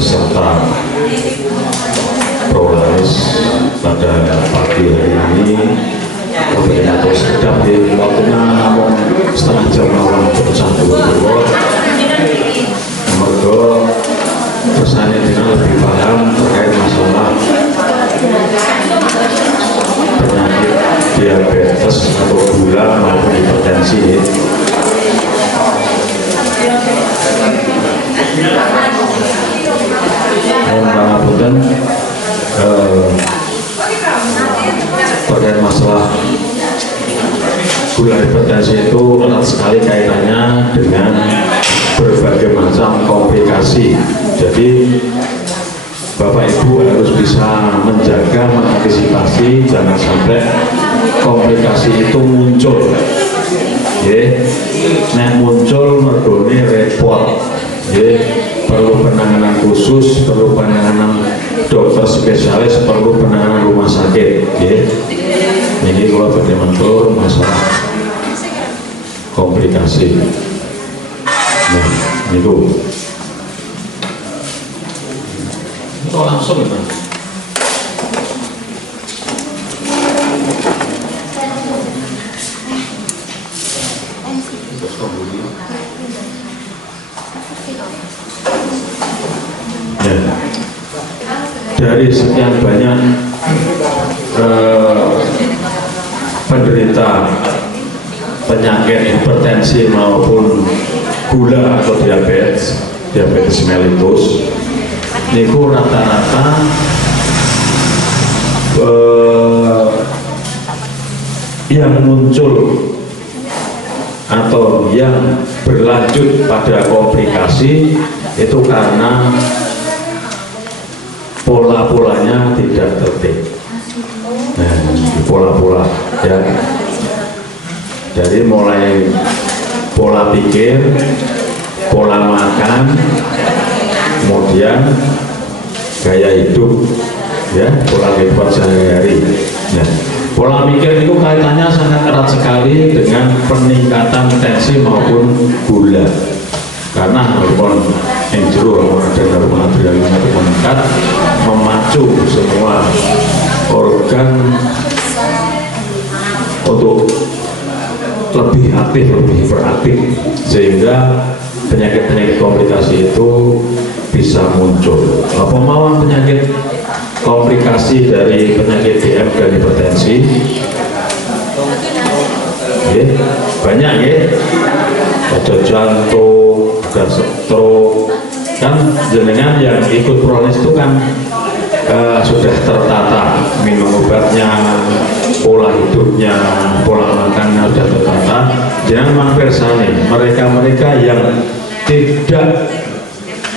peserta Prolanis pada pagi hari ini. Kemudian terus sedap di waktunya namun setengah jam lawan keputusan dulu. Mergo pesannya dengan lebih paham terkait masalah penyakit diabetes atau gula maupun hipertensi. Pangapunten terkait masalah gula hipertensi itu erat sekali kaitannya dengan berbagai macam komplikasi. Jadi Bapak Ibu harus bisa menjaga, mengantisipasi jangan sampai komplikasi itu muncul. Nek muncul mergone repot. Perlu penanganan khusus, perlu penanganan dokter spesialis, perlu penanganan rumah sakit. Jadi kalau bagaimana masalah komplikasi. Nah, itu langsung ya. Dari sekian banyak penderita penyakit hipertensi maupun gula atau diabetes mellitus, niku rata-rata yang muncul atau yang berlanjut pada komplikasi itu karena pola-polanya tidak tertib. Nah, pola-pola ya. Jadi mulai pola pikir, pola makan, kemudian gaya hidup, ya, pola kehidupan sehari-hari. Nah, pola pikir itu kaitannya sangat erat sekali dengan peningkatan tensi maupun gula. Karena hormon yang jero dan hormon adrenalin itu meningkat, memacu semua organ untuk lebih aktif, lebih hiperaktif, sehingga penyakit-penyakit komplikasi itu bisa muncul. Apa mawon penyakit komplikasi dari penyakit DM dan hipertensi? Banyak ya, ada jantung, ada stroke, kan jenengan yang ikut Prolanis itu kan sudah tertata minum obatnya, pola hidupnya, pola makannya sudah tertata. Jangan mampir sana mereka-mereka yang tidak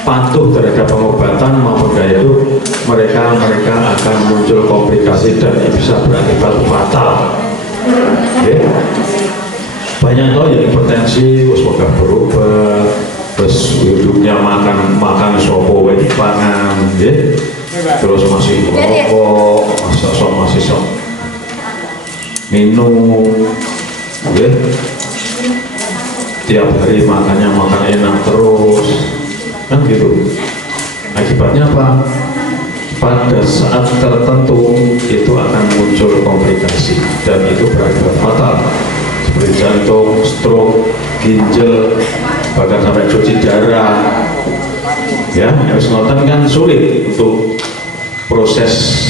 patuh terhadap pengobatan maupun gaya hidup, mereka akan muncul komplikasi dan bisa berakibat fatal. Banyak toh yang hipertensi, terus wagah berubah, terus hidupnya makan sopo wedi pangan, terus masih merokok, masih sok minum, tiap hari makan enak terus, kan gitu. Akibatnya apa? Pada saat tertentu itu akan muncul komplikasi dan itu berakibat fatal seperti jantung, stroke, ginjal, bahkan sampai cuci darah. Ya, harus nonton kan sulit untuk proses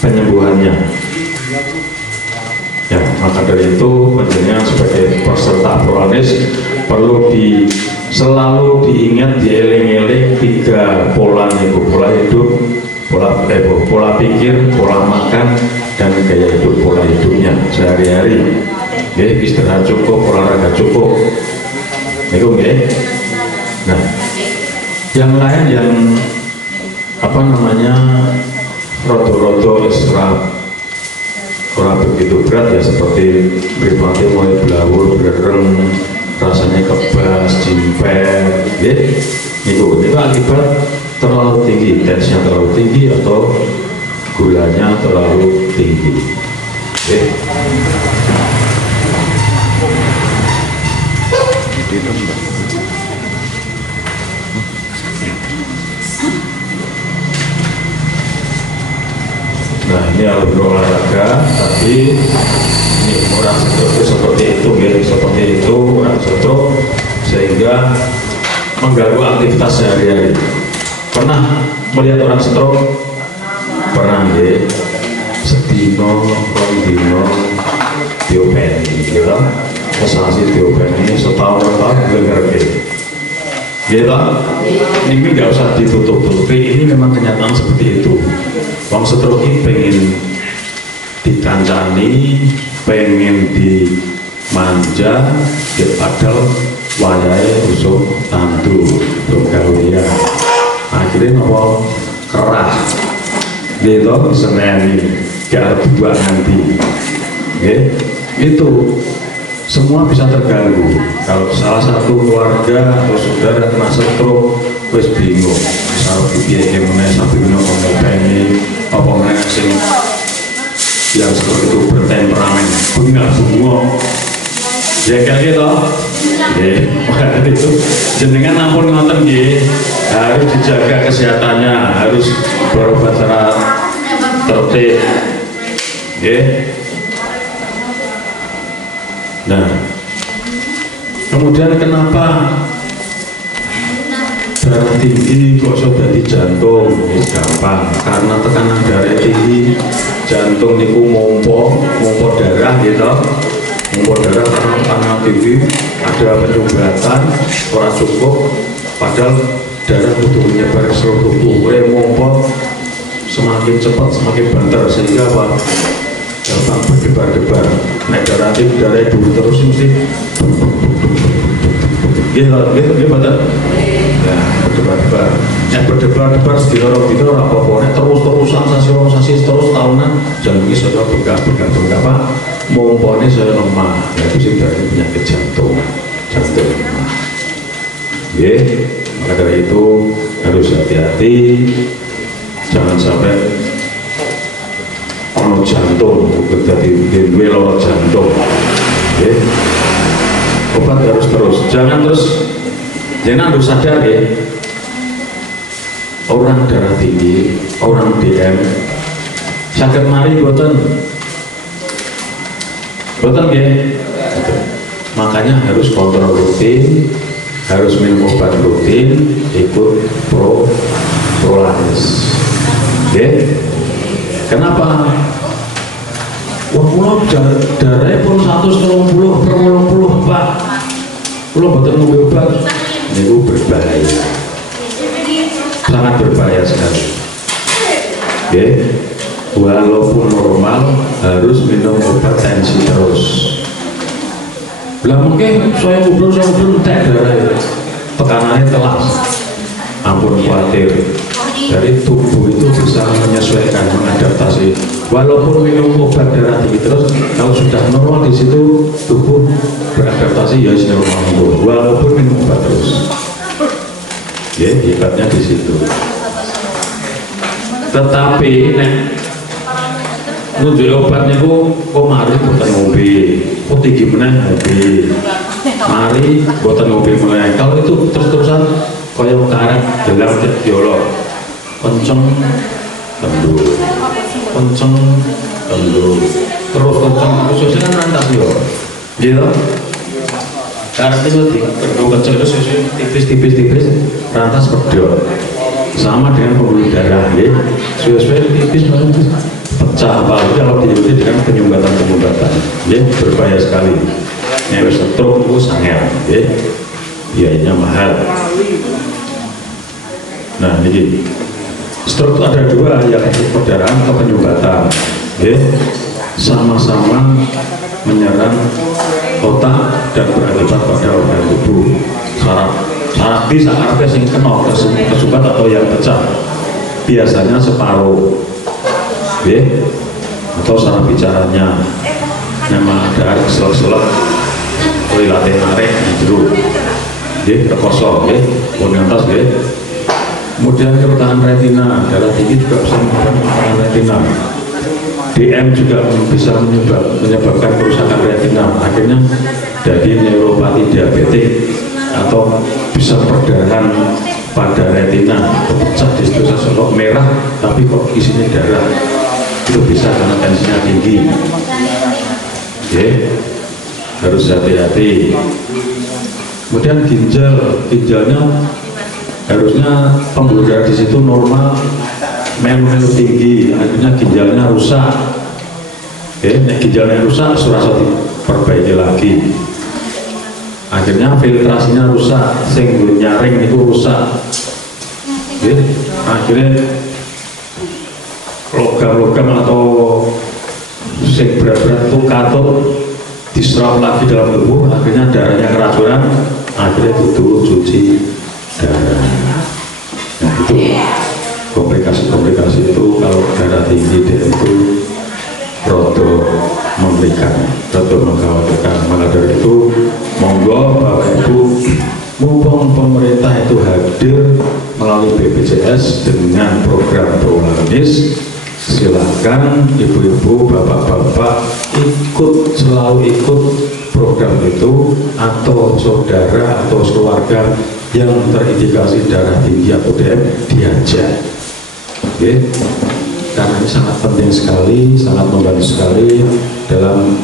penyembuhannya. Ya, maka dari itu penjenengan sebagai peserta Prolanis perlu selalu diingat, dieling-eling 3 pola nih, pola hidup, pola pikir, pola makan, dan gaya hidup, pola hidupnya sehari-hari. Istirahat cukup, olahraga cukup, itu Nah, yang lain yang rodo-rodo ora begitu berat ya, seperti pribadi mulai belawur, bereng, rasanya kebas, jimpel, itu akibat terlalu tinggi, tensinya terlalu tinggi atau gulanya terlalu tinggi. ini harus berolahraga, tapi ini orang stroke itu seperti itu, ya, seperti itu orang stroke sehingga mengganggu aktivitas sehari-hari. Pernah melihat orang stroke? Pernah, ya. Sedino, rondino, diopeni, gitu. Kesasi diopeni, setahun ngerti. Gitu. Ini nggak usah ditutup-tutupi. Ini memang kenyataan seperti itu. Wong stroke ini pengen dikancani, pengen dimanja, ya padahal wayai usuk tandu, gawean. Akhirnya nopo kerah, gitu, seneni, gak buat nanti, itu semua bisa terganggu. Kalau salah satu keluarga atau saudara kena stroke, wis bingung. Misal piye meneh sampai bingung ngopeni apa meneh sing yang seperti itu bertemperamen, bunga semua. Ya kayak gitu. Makanya itu jenengan ampun ngoten nggih, harus dijaga kesehatannya, harus berobat secara tertib. Nggih. Nah, kemudian kenapa darah tinggi kok sudah di jantung? Gampang, karena tekanan darah tinggi, jantung niku mompo darah gitu, mompo darah karena tekanan tinggi, ada penyumbatan, orang cukup, padahal darah butuh menyebar ke seluruh tubuh, mompo semakin cepat semakin banter sehingga apa? Gampang berdebar-debar. Naik darah tinggi, darah dulu terus mesti gitu betul. Nah, berdebar-debar. Yang berdebar-debar sedikit-sedikit apa-apa terus-terusan sasi terus tahunan jangan bisa bergabung apa mumpuni saya lemah. Nah, itu sih dari penyakit jantung lemah. Maka dari itu harus hati-hati, jangan sampai ono jantung, berarti dua loro jantung. Obat harus terus, jangan harus sadar ya. Orang darah tinggi, orang DM, sakit mari boten ya. Makanya harus kontrol rutin, harus minum obat rutin, ikut prolaris. Kenapa? Wah, pulau darahnya pun 130/80, Pak. Pulau betul ngombe obat, itu berbahaya, sangat berbahaya sekali. Walaupun normal harus minum obat tensi terus. Lah mungkin saya ngobrol entek darah, tekanannya telas. Ampun khawatir. Dari tubuh itu bisa menyesuaikan, mengadaptasi. Walaupun minum obat darah tinggi terus, kalau sudah normal di situ tubuh beradaptasi ya normal. Walaupun minum obat terus, hebatnya di situ. Tetapi nunjuk obatnya kok mari buatan ngombe, kok tinggi meneh ngombe, mari buatan ngombe meneh. Kalau itu terus-terusan koyo karet dalam diolok. Kenceng tendu terus kenceng khususnya kan rantas gitu karena itu kenceng itu tipis rantas pedot sama dengan pembuluh darah sesuai tipis pecah apalagi kalau diikuti dengan penyumbatan berbahaya sekali. Yang stroke itu sangat biayanya mahal. Nah ini stroke itu ada dua, yang perdarahan atau penyumbatan, sama-sama menyerang otak dan berakibat pada organ tubuh. Saraf bisa sing kena kesumbat atau yang pecah, biasanya separuh, atau saraf bicaranya, memang ada selot-selot, latih narik hidro, terkosong, atas, Kemudian kerusakan retina, darah tinggi juga bisa menyebabkan retina. DM juga bisa menyebabkan kerusakan retina. Akhirnya jadi neuropati diabetik atau bisa perdarahan pada retina, pecah di situ selok merah, tapi kok isinya darah. itu bisa karena tensinya tinggi. Oke, harus hati-hati. Kemudian ginjalnya harusnya pembuluh darah di situ normal, melu tinggi, akhirnya ginjalnya rusak. Oke, ginjalnya rusak, surasa diperbaiki lagi. Akhirnya filtrasinya rusak, sing nyaring itu rusak. Oke, akhirnya logam-logam atau sing berat-berat itu katut diserap lagi dalam tubuh, akhirnya darahnya keracunan, akhirnya butuh cuci darah. Nah itu komplikasi itu kalau darah tinggi dia itu rodo mengerikan, rodo mengkhawatirkan. Maka dari itu monggo Bapak Ibu, mumpung pemerintah itu hadir melalui BPJS dengan program Prolanis, silakan ibu-ibu, bapak-bapak selalu ikut program itu, atau saudara atau keluarga yang terindikasi darah tinggi atau DM diajak. Oke, karena ini sangat penting sekali, sangat membantu sekali dalam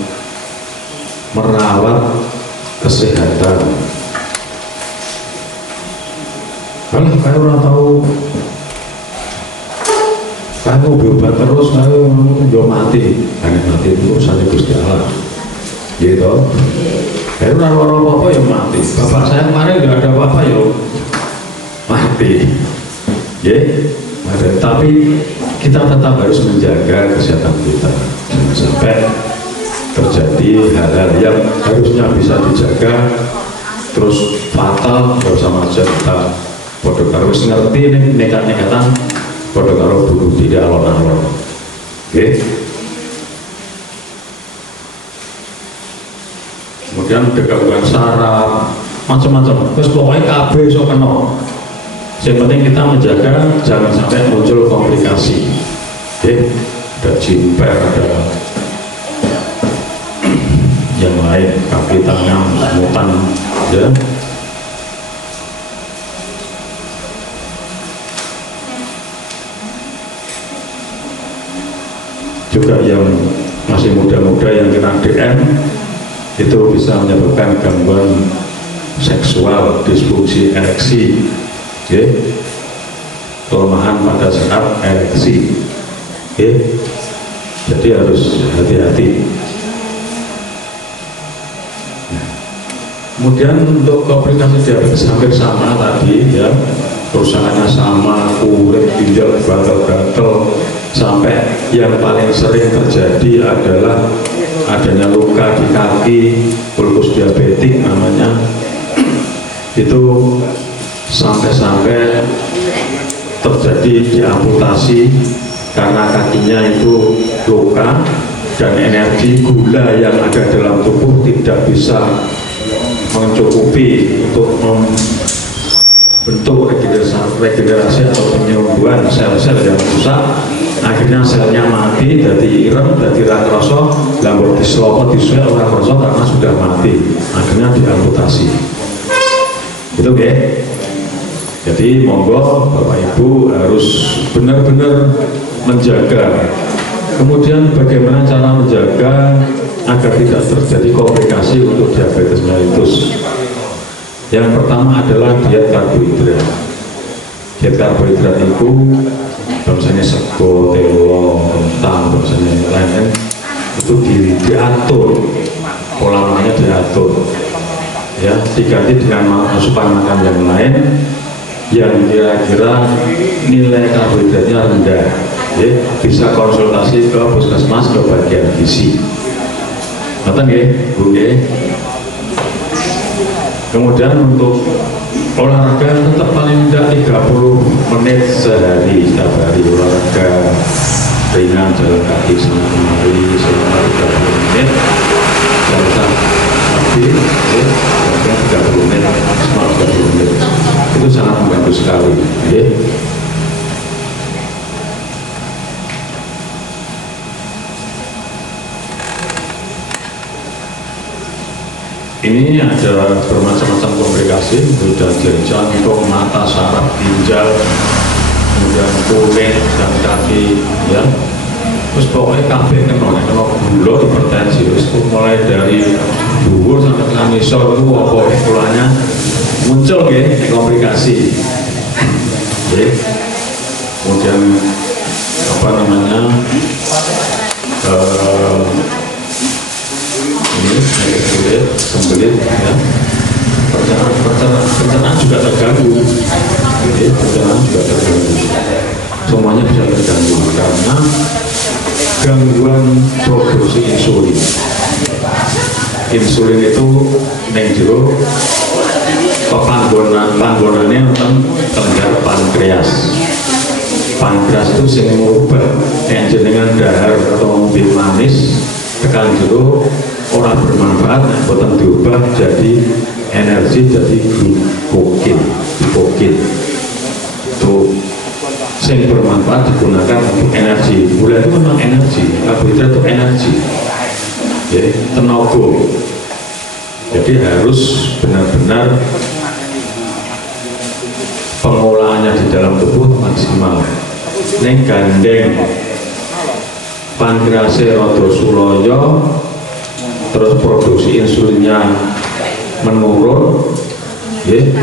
merawat kesehatan. Kalau kayak orang tahu kamu berobat terus, kamu mati, karena mati itu urusan Gusti Allah, gitu. Kayak orang apa yang mati. Bapak saya kemarin nggak ada apa-apa ya mati, ya. Tapi kita tetap harus menjaga kesehatan kita, jangan sampai terjadi hal-hal yang harusnya bisa dijaga terus fatal. Gak usah aja kita bodoh harus ngerti nih nekat-nekatan bodoh karo bunuh tidak alon-alon. Oke. Kemudian gangguan saraf macam-macam, terus pokoknya KB so kena. Yang penting kita menjaga jangan sampai muncul komplikasi. Oke, ada jimper, ada yang lain, kaki tangan semutan, ya. Juga yang masih muda-muda yang kena DM itu bisa menyebabkan gangguan seksual, disfungsi ereksi, okay. Kelemahan pada saat ereksi, okay. Jadi harus hati-hati. Kemudian untuk komplikasi diabetes hampir sama tadi, ya, kerusakannya sama, kulit, ginjal, gatal-gatal, sampai yang paling sering terjadi adalah adanya luka di kaki, ulkus diabetik namanya. Itu sampai terjadi diamputasi karena kakinya itu luka dan energi gula yang ada dalam tubuh tidak bisa mencukupi untuk membentuk regenerasi atau penyembuhan sel-sel yang rusak. Akhirnya selnya mati, jadi irem, jadi rakrasa, lambung diselopot, disuai orang krasa karena sudah mati. Akhirnya diamputasi. Itu oke. Jadi monggo Bapak Ibu harus benar-benar menjaga. Kemudian bagaimana cara menjaga agar tidak terjadi komplikasi untuk diabetes mellitus? Yang pertama adalah diet karbohidrat. Diet karbohidrat itu misalnya sego, telo, kentang, misalnya lain-lain itu diatur, pola makannya diatur, ya, diganti dengan asupan makan yang lain yang kira-kira nilai karbohidratnya rendah, ya. Bisa konsultasi ke puskesmas, ke bagian gizi. Nonton ya, Bu ya. Kemudian untuk olahraga tetap paling tidak 30 menit sehari, setiap hari olahraga ringan, jalan kaki sana kemari selama 30 menit, jalan kaki, ya, 30 menit, selama 30 menit, itu sangat membantu sekali, ya. Ini ada bermacam-macam komplikasi, sudah jantung, mata, saraf, ginjal, kemudian kulit dan kaki, ya. terus pokoknya kabeh kena gula hipertensi, terus mulai dari dhuwur sampai ke ngisor itu apa polanya muncul ya komplikasi. Oke. Kemudian apa namanya ini sembelit ya, pencernaan juga terganggu, pencernaan juga terganggu, semuanya bisa terganggu karena gangguan produksi insulin. Insulin itu neng jero panggonannya tentang kelenjar pankreas. Pankreas itu sing ngubah yang jenengan dahar atau mobil manis tekan jero ora bermanfaat, boten diubah jadi energi, jadi glukokin itu sing bermanfaat digunakan untuk energi. Gula itu memang energi, karbohidrat itu energi ya, tenaga. Jadi harus benar-benar pengolahannya di dalam tubuh maksimal. Neng gandeng pankreasnya rada sulaya, terus produksi insulinnya menurun ya,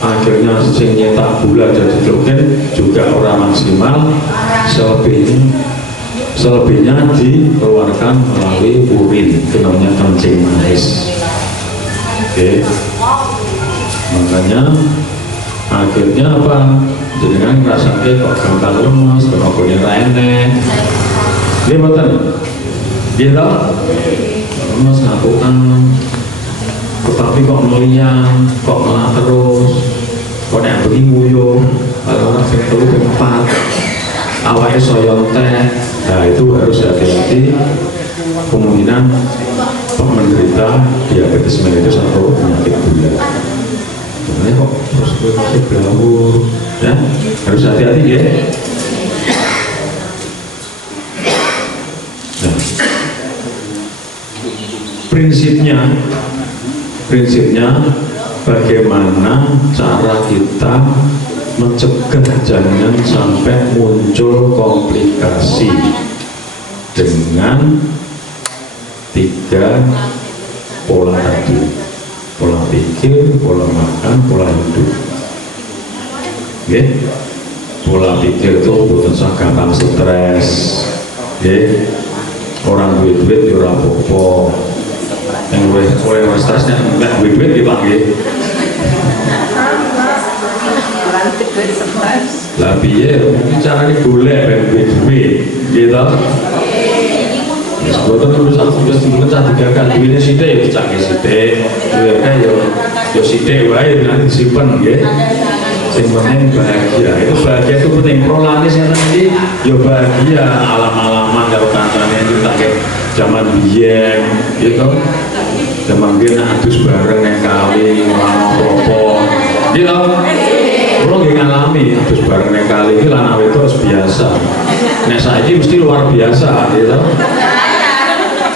akhirnya sing nyetak gula jadi glukogen juga orang maksimal. Selebihnya dikeluarkan melalui urin, itu namanya kencing manis. Oke. Makanya akhirnya apa? Jenengan rasanya kok gampang lemes, tenagane ra enek. Nggih mboten? Nggih to? Lemes ngapukan. Tetapi kok meliang, kok malah terus, kok nek bengi nguyuh, kalau orang sing telu ping 4, awake soyon teh. Nah itu harus hati-hati, kemungkinan menderita diabetes mellitus atau penyakit gula. Makanya kok terus masih blawur, ya harus hati-hati ya. Nah, prinsipnya bagaimana cara kita mencegah jangan sampai muncul komplikasi dengan 3 pola tadi: pola pikir, pola makan, pola hidup. Okay? Pola pikir itu bukan gampang stres, okay? Orang duit-duit ya ora apa-apa, yang oleh stresnya nggak duit-duit dipanggil. Lah piye mungkin carane golek ben duit-duit gitu. Wis boten urusan sudah dipencah digagal duwine sithik ya dicake sithik, duweke yo sithik wae nanti disimpen nggih. Sing penting bahagia. Itu bahagia itu penting. Prolanis yang tadi yo bahagia, alam-alaman karo kancane ditake zaman biyen gitu. Zaman biyen adus bareng nang kali ora apa-apa. Gitu. Kalau nggak ngalami terus bareng neng kali ini lanang itu harus biasa. Nek saiki mesti luar biasa, gitu.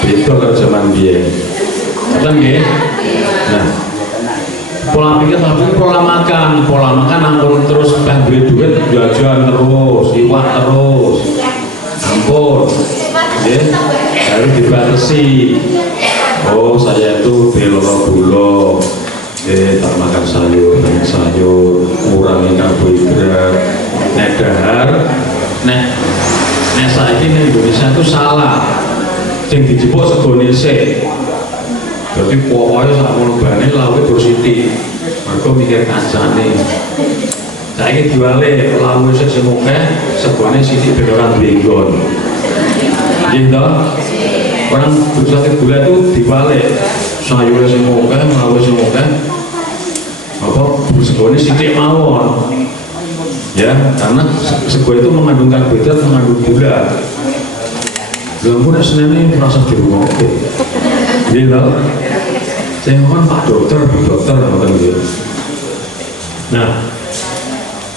Itu kalau zaman biyen. Betul nggih? Nah, pola pikir tapi pola makan ampun terus duit jajan terus, iwak terus. Ampun. Nggih. Harus dibatasi. Oh, saya itu belok gula. Tak makan sayur, banyak sayur, kurangi karbohidrat. Nek dahar, nek saiki ning Indonesia itu salah. Sing dijupuk segone sik. Dadi pokoke sak mulbane lawe terus sithik. Mergo mikir kancane. Saiki diwale lawe sik sing akeh, segone sithik ben ora duwe nggon. Nggih to? Orang berusaha gula itu diwale sayur sing akeh, lawe sing akeh. Apa segone sithik mawon ya, karena sego itu mengandung karbohidrat, mengandung gula. Lha nek senene merasa dirungokke gitu. Saya mohon Pak Dokter ngoten nggih. Nah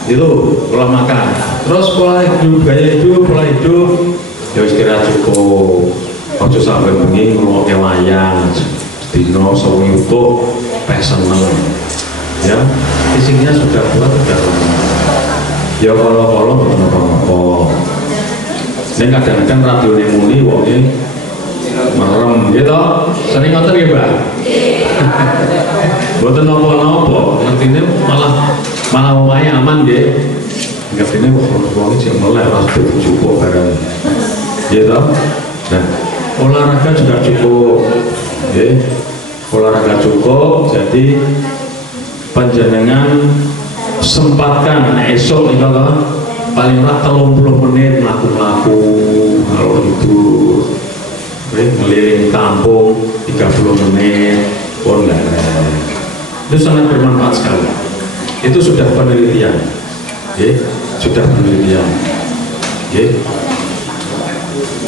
itu pola makan, terus pola hidup, gaya hidup, pola hidup ya istirahat cukup, ojo sampai bengi ngrungokke wayang dino sewengi utuh pesen ya, isinya sudah buat sudah lama ya, kalau apa-apa Dan kadang-kadang radio ini muni, wongnya merem gitu. Sering ngoten ya Mbak? Boten nopo-nopo, ngertine malah omahe aman nggih. Ngertine wong sing melek ora cukup barang. Gitu. Nah, olahraga juga cukup. Nggih. Olahraga cukup, jadi panjenengan sempatkan esok nih kalau paling ora 30 menit mlaku-mlaku kalau itu ngeliling kampung 30 menit pun itu sangat bermanfaat sekali. Itu sudah penelitian, sudah penelitian,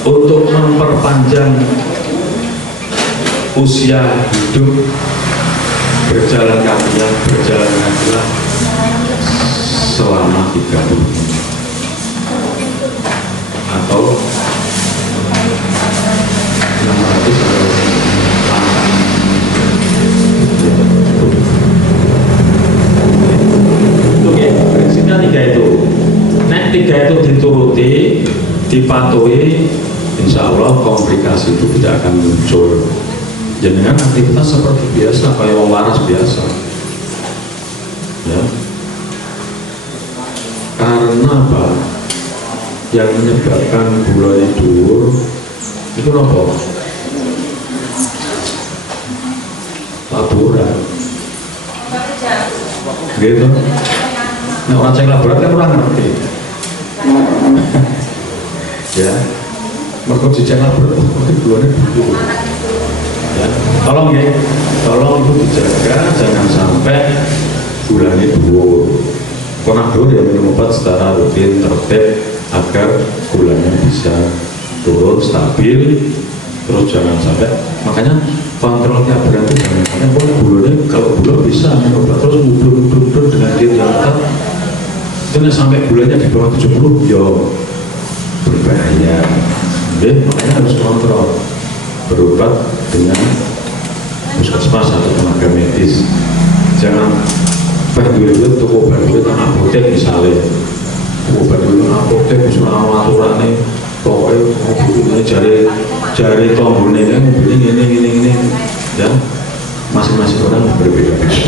untuk memperpanjang usia hidup. Berjalan kakilah selama 30 menit atau 600 Oke, prinsipnya 3 itu. Nek 3 itu dituruti, dipatuhi, insya Allah komplikasi itu tidak akan muncul. Jangan aktivitas seperti biasa, kayak orang waras biasa. Ya. Karena apa? Yang menyebabkan gula itu apa? Laborat. Gitu. Nah, orang cek laborat kan orang ngerti. Ya. Mereka cek laborat, mungkin gulanya dulu. Ya, tolong itu dijaga, jangan sampai gulanya dhuwur. Konak dulu ya minum obat secara rutin tertib agar gulanya bisa turun stabil, terus jangan sampai makanya kontrol tiap bulan itu jangan sampai gulanya kalau gula bisa minum obat terus mundur dengan diet yang ketat, itu sampai gulanya di bawah 70 yo berbahaya. Makanya harus kontrol. Berobat dengan puskesmas atau tenaga medis. Jangan berduit toko obat duit apotek misalnya. Obat duit apotek misalnya aturannya pokoknya jari tombolnya ini ya masing-masing orang berbeda-beda.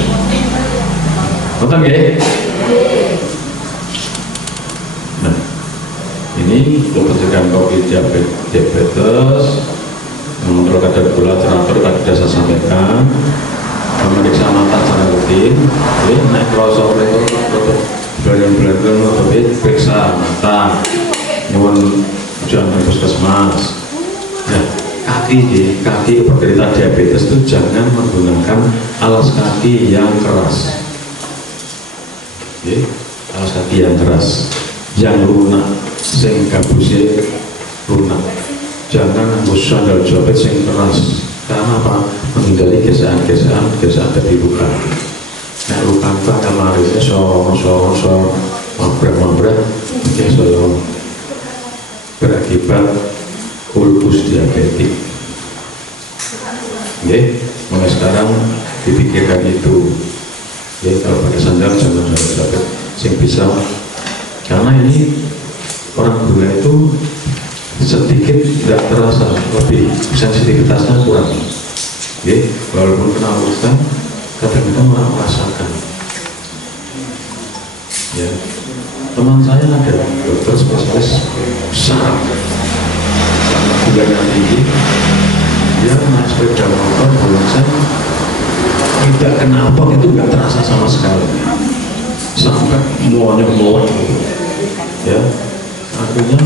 Nonton ya? Nah, ini untuk pencegahan COVID diabetes, mengontrol kadar gula teratur tadi sudah saya sampaikan, memeriksa mata secara rutin, naik krosok belajar periksa mata, nyuwun jangan puskesmas. Nah, kaki penderita diabetes itu jangan menggunakan alas kaki yang keras, alas kaki yang keras, yang lunak, sing gabusnya lunak. Jangan nganggo sandal jepit yang keras. Karena apa? Menghindari gesaan-gesaan dari luka. Nah, luka kemarinnya mabrak, berakibat ulkus diabetik. Mulai sekarang dipikirkan itu. Kalau pakai sandal jangan jepit yang bisa. Karena ini orang gula itu sedikit tidak terasa, lebih sensitivitasnya kurang. Walaupun kena urusan, kadang-kadang orang merasakan. Ya, teman saya ada dokter spesialis saraf, karena gulanya tinggi, dia naik sepeda motor bonceng, tidak kena apa itu nggak terasa sama sekali, sampai muanya ya, akhirnya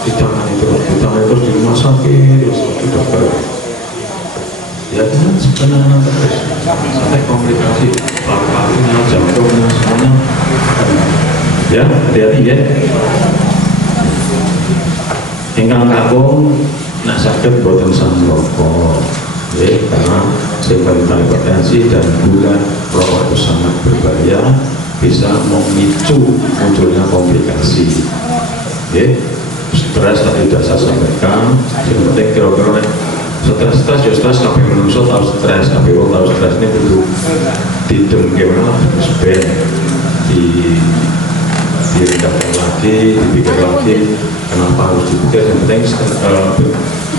ditangani terus di rumah sakit terus di dokter ya kan sebenarnya terus sampai komplikasi paru-parunya, jantungnya semuanya ya. Hati-hati ya ingkang kakung nak sakit boten samroko karena penderita hipertensi dan gula rokok itu sangat berbahaya, bisa memicu munculnya komplikasi. Stres tadi sudah saya sampaikan, yang penting kira-kira stres ya stres, kabeh manusia tahu stres, kabeh wong tahu stres ini butuh didem gimana supaya di direndahkan lagi, dipikir lagi. Kenapa harus dipikir? Yang penting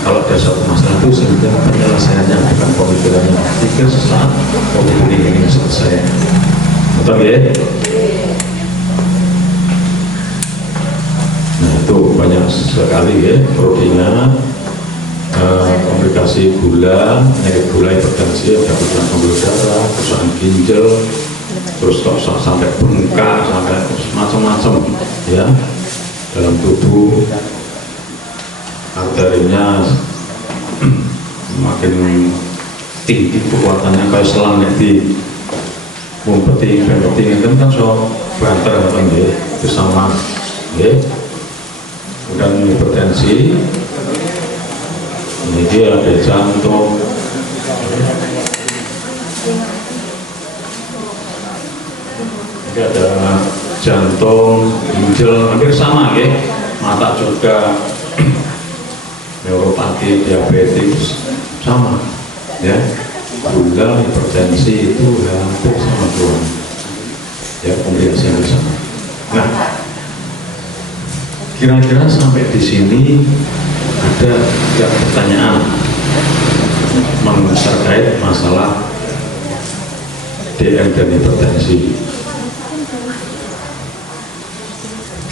kalau ada satu masalah itu sebenarnya penyelesaiannya bukan pemikirannya. Pikir sesaat, oh ini selesai. Betul ya? Nah itu banyak sekali ya proteinnya. Komplikasi gula, penyakit gula, hipertensi, ada kerusakan pembuluh darah, kerusakan ginjal, terus kok sampai bengkak, sampai macam-macam ya dalam tubuh, arterinya makin tinggi kekuatannya kayak selang di umpeti itu kan so banter kan ya bersama ya, dan hipertensi. Ini dia ada jantung, ini ada jantung, ginjal, hampir sama ya, mata juga, neuropati, diabetes, sama ya, gula, hipertensi itu hampir sama tuh, ya komplikasi yang sama. Nah, kira-kira sampai di sini ada tiga pertanyaan terkait masalah DM dan hipertensi.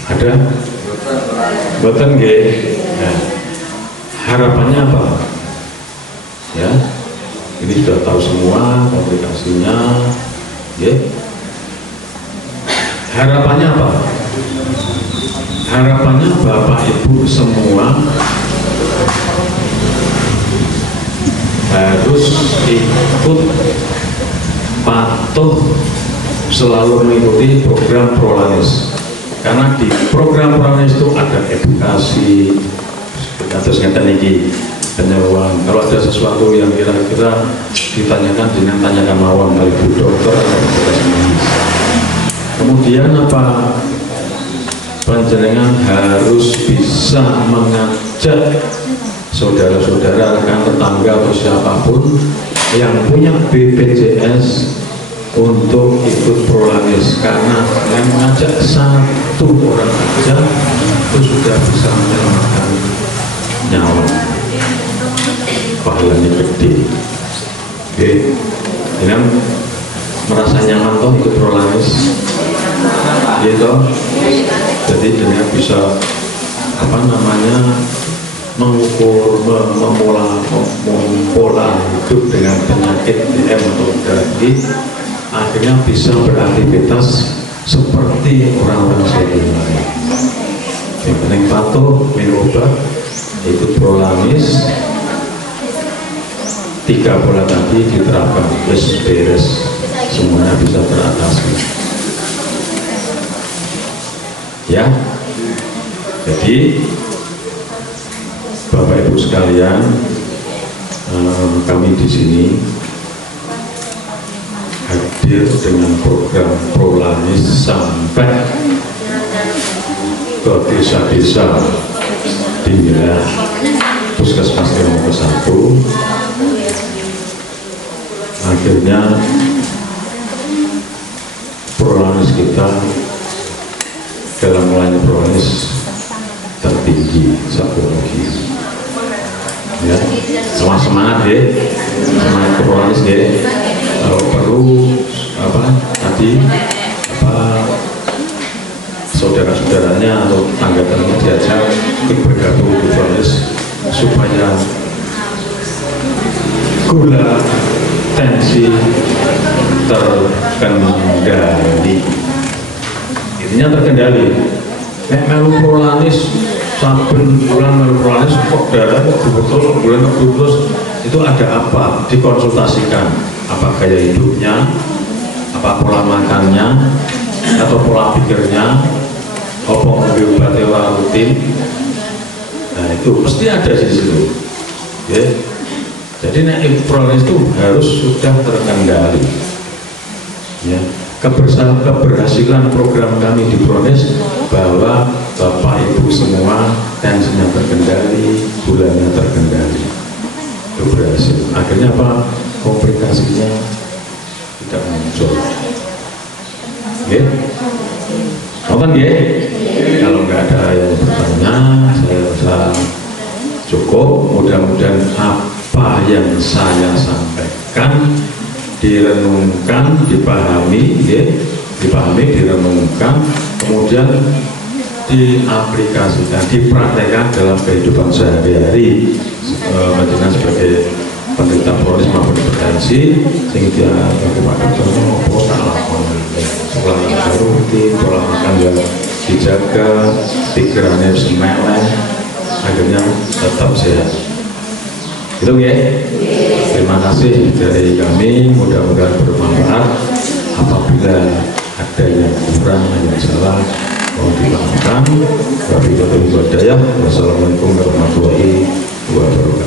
Ada? Boten nggih. Nah, harapannya apa? Ya, ini sudah tahu semua komplikasinya. Ya. Harapannya apa? Harapannya Bapak Ibu semua harus ikut patuh selalu mengikuti program Prolanis, karena di program Prolanis itu ada edukasi atau ngeten iki penyuluhan. Kalau ada sesuatu yang kira-kira ditanyakan dengan tanyakan mawon dari Bu Dokter atau petugas medis. Kemudian apa? Panjenengan harus bisa mengajak saudara-saudara, rekan tetangga atau siapapun yang punya BPJS untuk ikut Prolanis, karena yang mengajak satu orang saja itu sudah bisa menyelamatkan nyawa, pahalanya gede. Oke, dengan merasa nyaman toh ikut Prolanis, gitu. Jadi dengan bisa apa namanya mengukur, mempola hidup dengan penyakit DM atau darah, akhirnya bisa beraktivitas seperti orang-orang sebelumnya. Yang penting patuh, minum obat, ikut Prolanis, 3 pola tadi diterapkan, beres, semuanya bisa teratasi. Ya, jadi Bapak Ibu sekalian, kami di sini hadir dengan program Prolanis sampai ke desa-desa di wilayah Puskesmas Kelompok 1. Akhirnya Prolanis kita dalam melayani Prolanis tertinggi satu lagi. Ya, semangat ya, semangat Prolanis ya. Kalau perlu apa tadi apa saudara-saudaranya atau tetangga-tetangga diajak ikut bergabung di Prolanis supaya gula, tensi terkendali. Intinya terkendali. Melu Prolanis saben bulan melu Prolanis kok darah terus bulan terus itu ada apa? Dikonsultasikan apa gaya hidupnya, apa pola makannya, atau pola pikirnya, apa ngambil obatnya orang rutin. Nah itu pasti ada di situ. Ya. Jadi naik Prolanis itu harus sudah terkendali. Ya. Keberhasilan program kami di Prolanis bahwa Bapak Ibu semua tensinya terkendali, gulanya terkendali, itu berhasil. Akhirnya apa? Komplikasinya tidak muncul. Okay. Nonton ya? Kalau nggak ada yang bertanya, saya rasa cukup. Mudah-mudahan apa yang saya sampaikan direnungkan, dipahami, ya, direnungkan, kemudian diaplikasikan, dipraktekkan dalam kehidupan sehari-hari. Maksudnya sebagai penderita kronis maupun hipertensi, sehingga pada pola lakon sekolah rutin, pola makan yang dijaga, pikirannya semeleh, akhirnya tetap sehat. Itu ya. Terima kasih dari kami, mudah-mudahan bermanfaat. Apabila ada yang kurang, yang salah, mohon dimaafkan. Wabillahi taufiq wal hidayah. Wassalamualaikum warahmatullahi wabarakatuh.